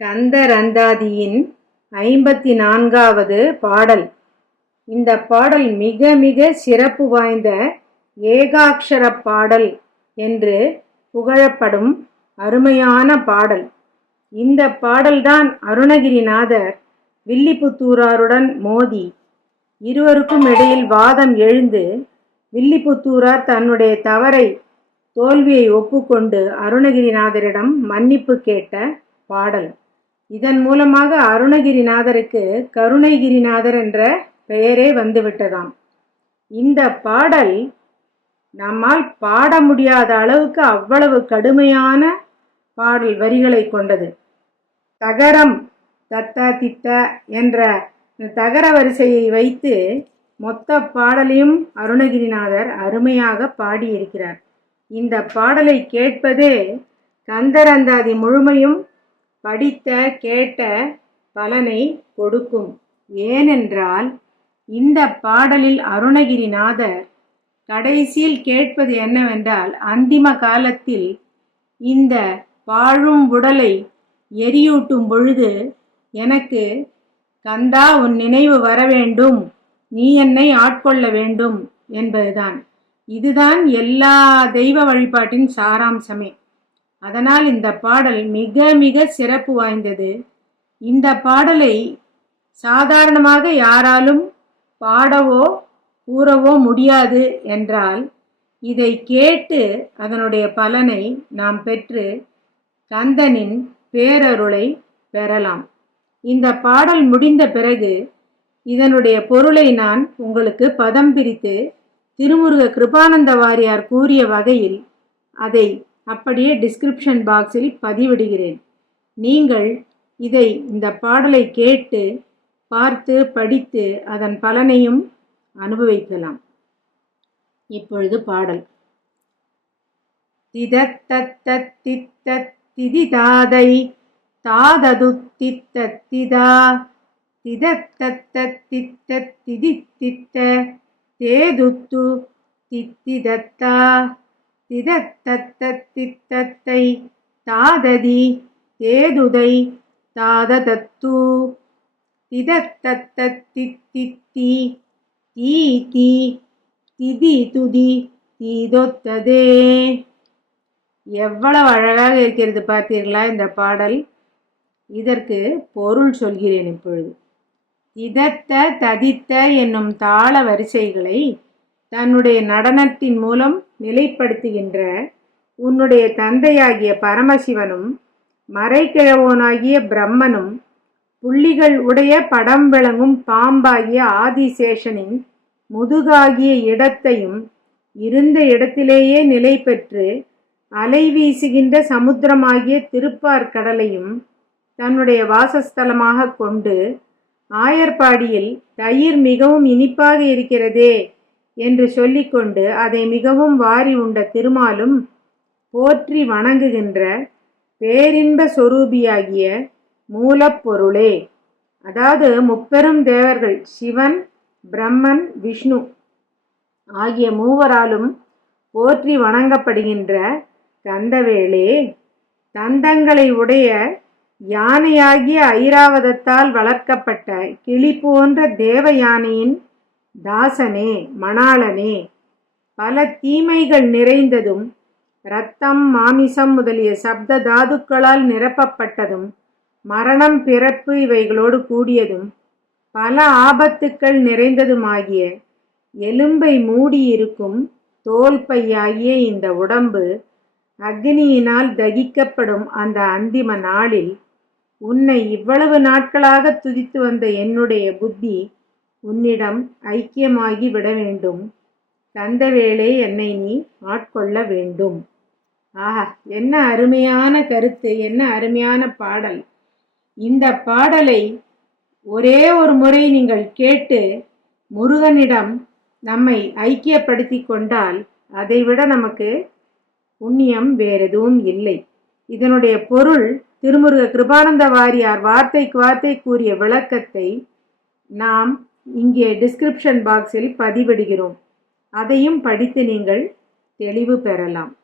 கந்தரந்தாதியின் ஐம்பத்தி நான்காவது பாடல். இந்த பாடல் மிக மிக சிறப்பு வாய்ந்த ஏகாட்சர பாடல் என்று புகழப்படும் அருமையான பாடல். இந்த பாடல்தான் அருணகிரிநாதர் வில்லிபுத்தூராருடன் மோதி இருவருக்கும் இடையில் வாதம் எழுந்து வில்லிபுத்தூரார் தன்னுடைய தவறை தோல்வியை ஒப்புக்கொண்டு அருணகிரிநாதரிடம் மன்னிப்பு கேட்ட பாடல். இதன் மூலமாக அருணகிரிநாதருக்கு கருணைகிரிநாதர் என்ற பெயரே வந்துவிட்டதாம். இந்த பாடல் நம்மால் பாட முடியாத அளவுக்கு அவ்வளவு கடுமையான பாடல் வரிகளை கொண்டது. தகரம் தத்த தித்த என்ற தகர வரிசையை வைத்து மொத்த பாடலையும் அருணகிரிநாதர் அருமையாக பாடியிருக்கிறார். இந்த பாடலை கேட்பதே கந்தரந்தாதி முழுமையும் படித்த கேட்ட பலனை கொடுக்கும். ஏனென்றால் இந்த பாடலில் அருணகிரிநாதர் கடைசியில் கேட்பது என்னவென்றால் அந்திம காலத்தில் இந்த வாழும் உடலை எரியூட்டும் பொழுது எனக்கு கந்தா உன் நினைவு வர வேண்டும். நீ என்னை ஆட்கொள்ள வேண்டும் என்பதுதான். இதுதான் எல்லா தெய்வ வழிபாட்டின் சாராம்சமே. அதனால் இந்த பாடல் மிக மிக சிறப்பு வாய்ந்தது. இந்த பாடலை சாதாரணமாக யாராலும் பாடவோ கூறவோ முடியாது என்றால் இதை கேட்டு அதனுடைய பலனை நாம் பெற்று கந்தனின் பேரருளை பெறலாம். இந்த பாடல் முடிந்த பிறகு இதனுடைய பொருளை நான் உங்களுக்கு பதம் பிரித்து திருமுருக கிருபானந்த வாரியார் கூறிய வகையில் அதை அப்படியே டிஸ்கிரிப்ஷன் பாக்ஸில் பதிவிடுகிறேன். நீங்கள் இதை இந்த பாடலை கேட்டு பார்த்து படித்து அதன் பலனையும் அனுபவிக்கலாம். இப்பொழுது பாடல். திதத்தத்த தித்த தாதை திதா திதத்தத்த தித்த தேதுத்து தித்திதத்தா திதத்தத்த தாததி தேதுதை தாததத்து. திதத்தத்த தித்தித்தி தீதி திதி துதி தீதொத்ததே. எவ்வளவு அழகாக இருக்கிறது பார்த்தீர்களா இந்த பாடல்? இதற்கு பொருள் சொல்கிறேன் இப்பொழுது. இதத்த ததித்த என்னும் தாள வரிசைகளை தன்னுடைய நடனத்தின் மூலம் நிலைப்படுத்துகின்ற உன்னுடைய தந்தையாகிய பரமசிவனும் மறைக்கிழவோனாகிய பிரம்மனும் புள்ளிகள் உடைய படம் விளங்கும் பாம்பாகிய ஆதிசேஷனின் முதுகாகிய இடத்தையும் இருந்த இடத்திலேயே நிலை பெற்று அலை வீசுகின்ற சமுத்திரமாகிய திருப்பார்கடலையும் தன்னுடைய வாசஸ்தலமாக கொண்டு ஆயர்பாடியில் தயிர் மிகவும் இனிப்பாக இருக்கிறதே என்று சொல்லிக்கொண்டு அதை மிகவும் வாரி உண்ட திருமாலும் போற்றி வணங்குகின்ற பேரின்ப சொரூபியாகிய மூலப்பொருளே. அதாவது முப்பெரும் தேவர்கள் சிவன் பிரம்மன் விஷ்ணு ஆகிய மூவராலும் போற்றி வணங்கப்படுகின்ற கந்தவேளே தந்தங்களை உடைய யானையாகிய ஐராவதத்தால் வளர்க்கப்பட்ட கிளி போன்ற தேவ யானையின் தாசனே மணாளனே பல தீமைகள் நிறைந்ததும் இரத்தம் மாமிசம் முதலிய சப்த தாதுக்களால் நிரப்பப்பட்டதும் மரணம் பிறப்பு இவைகளோடு கூடியதும் பல ஆபத்துக்கள் நிறைந்ததுமாகிய எலும்பை மூடியிருக்கும் தோல் பையாகிய இந்த உடம்பு அக்னியினால் தகிக்கப்படும் அந்த அந்திம நாளில் உன்னை இவ்வளவு நாட்களாக துதித்து வந்த என்னுடைய புத்தி உன்னிடம் ஐக்கியமாகி விட வேண்டும் தந்த வேளை என்னை நீ ஆட்கொள்ள வேண்டும். ஆஹா என்ன அருமையான கருத்து என்ன அருமையான பாடல். இந்த பாடலை ஒரே ஒரு முறை நீங்கள் கேட்டு முருகனிடம் நம்மை ஐக்கியப்படுத்தி கொண்டால் அதைவிட நமக்கு புண்ணியம் வேறெதுவும் இல்லை. இதனுடைய பொருள் திருமுருக கிருபானந்த வாரியார் வார்த்தைக்கு வார்த்தை கூறிய விளக்கத்தை நாம் இங்கே டிஸ்கிரிப்ஷன் பாக்ஸில் பதிவிடுகிறோம். அதையும் படித்து நீங்கள் தெளிவு பெறலாம்.